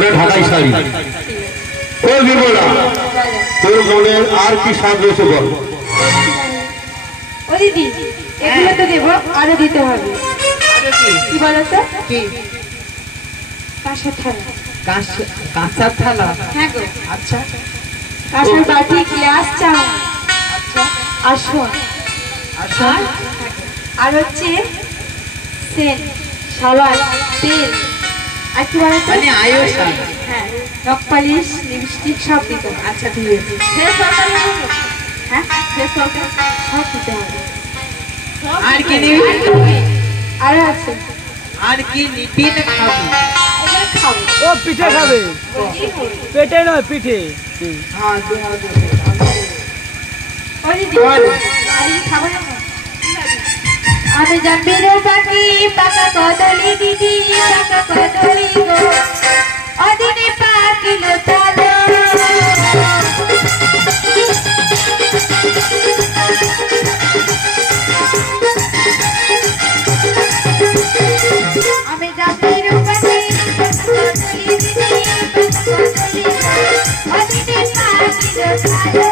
ওটা ঢাকাই শাড়ি। ও বিমলা, তোর মনের আর কি স্বাদ রয়েছে বল। ও দিদি, এগুলো তো দেবো, আরো দিতে হবে। কি বলো তো? কি? কাঁসার থালা। কাঁসার থালা? হ্যাঁ গো। আচ্ছা। কাঁসার বাটি, গ্লাস, চামচ। আচ্ছা। আসন। আসন। আর হচ্ছে সেন্ট, সাবান, তেল। আর কি বলো তো? মানে আয়ুষান। হ্যাঁ, নখ পালিশ, লিপস্টিক সব দিতে হবে। আচ্ছা ঠিক আছে। ফেস তরকারি হবে? হ্যাঁ, ফেস তরকারি সব দিতে হবে। আর কি নিবি? আরো আছে। আর কি নিবি না খাবি? এগুলো খাবো। ও পিঠে খাবে, পেটে নয় পিঠে। হ্যাঁ ও দিদি, আমি কি খাবো না? আমি জাম্বির পাখি, পাকা কদলি দিদি, পাকা কদলি গো, অদিনে পাকিল তালো। আমি জাম্বির পাখি, পাকা কদলি দিদি, পাকা কদলি গো, অদিনে পাকিল তালো।